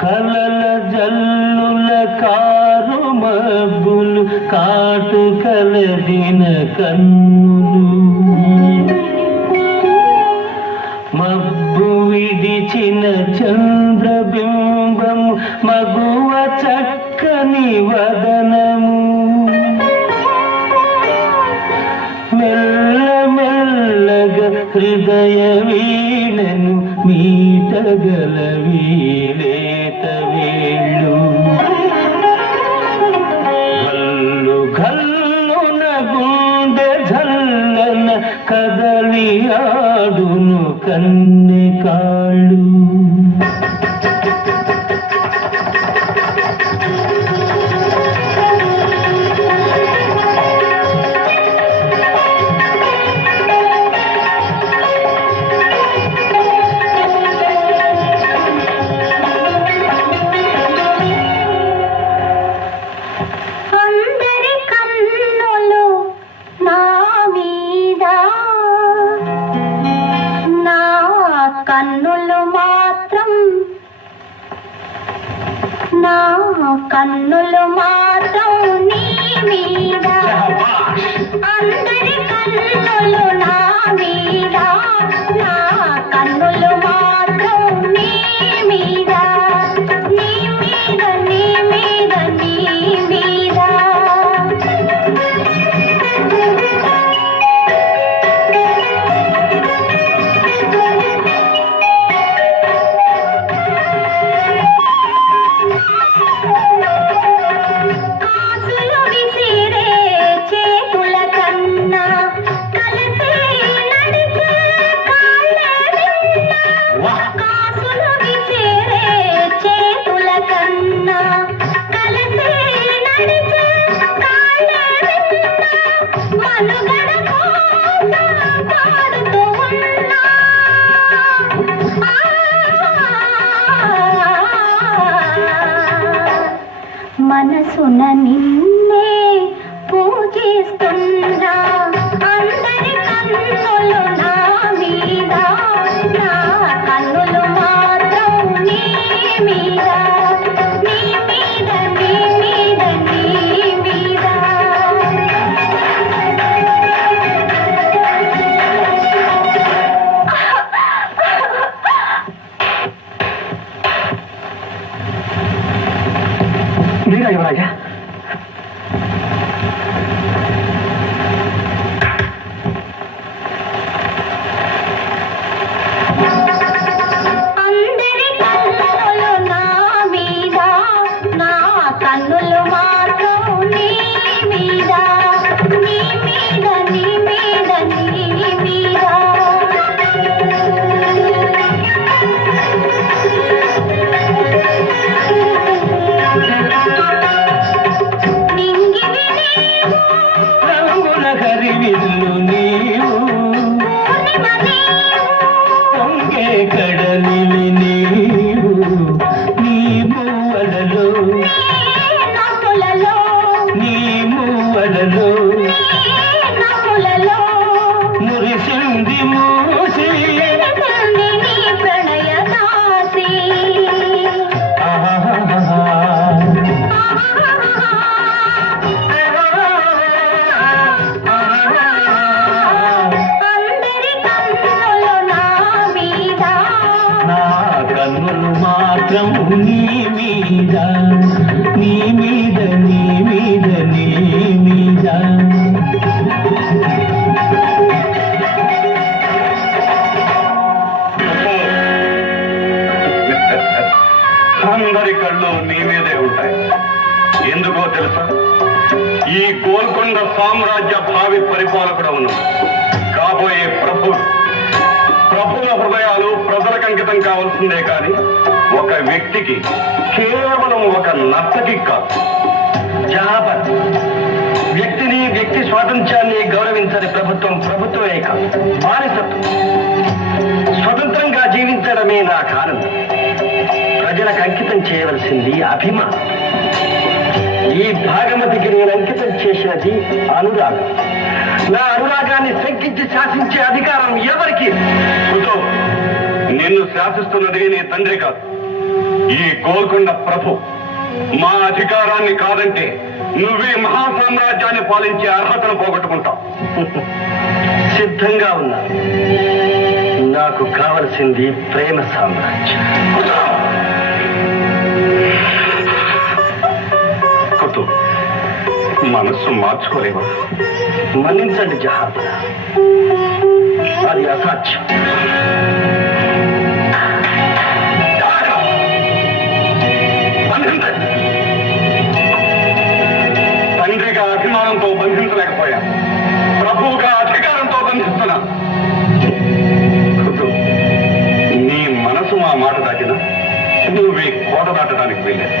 కలల జల్లుల కారు మబ్బులు కాటు కలదిన కన్నులు. మబ్బు విడిచిన చంద్రబింబం మగువ చక్కని వదన గల వీలేత గల్లు గల్లున జల్లన కదలియాడును కన్ను. అందరి కన్నులు నా మీద నా కన్నులు நீரா யுவராஜா సామ్రాజ్య భావి పరిపాలకుడవును కాబోయే ప్రభు ప్రభుల హృదయాలు ప్రజలకు అంకితం కావాల్సిందే కాని ఒక వ్యక్తికి కేవలం ఒక నర్తకి కాదు. జహాపర్ వ్యక్తిని వ్యక్తి స్వాతంత్ర్యాన్ని గౌరవించని ప్రభుత్వం ప్రభుత్వమే కాదు బానిసత్వం. స్వతంత్రంగా జీవించడమే నా కారణం. ప్రజలకు అంకితం చేయవలసింది అభిమానం. ఈ భాగమతికి నేను అంకితం చేసినది అనురాగం. నా అనురాగాన్ని శంకించి శాసించే అధికారం ఎవరికి? నిన్ను శాసిస్తున్నది నీ తండ్రి కాదు. ఈ గోల్కొండ ప్రభు మా అధికారాన్ని కాదంటే నువ్వే మహా సామ్రాజ్యాన్ని పాలించే అర్హతను పోగొట్టుకుంటావు. సిద్ధంగా ఉన్నా. నాకు కావలసింది ప్రేమ సామ్రాజ్యం. మనస్సు మార్చుకోలేవా మన్నించండి జహాపన అది అసాధ్యం. తండ్రిగా అభిమానంతో బంధించలేకపోయా ప్రభువుగా అధికారంతో బంధిస్తున్నా కుతు, నీ మనసు మా మాట దాటిన? నువ్వే కోట దాటడానికి వెళ్ళావు.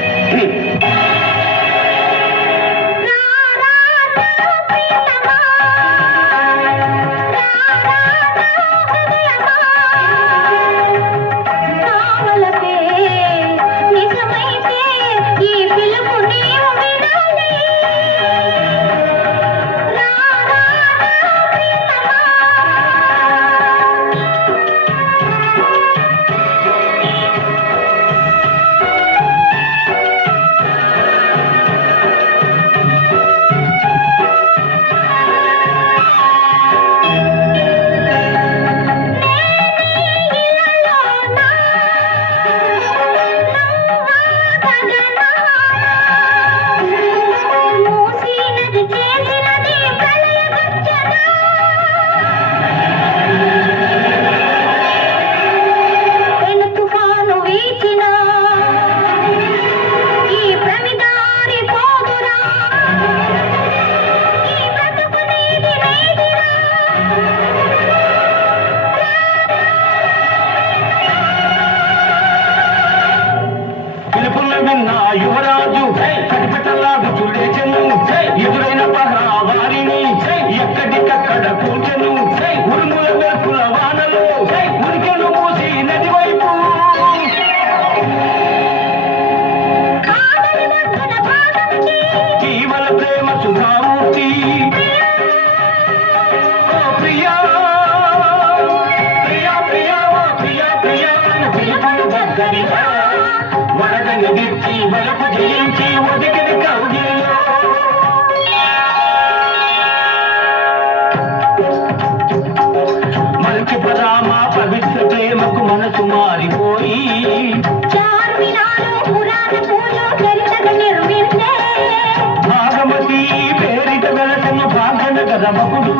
దిచ్చి వలపు జయించి ఒదిగిన కౌగిలిలో మలికి పరామ పవిత్ర ప్రేమకు మనసు మారిపోయి. భాగమతి పేరిట వెలసను భాగన గదమకుడు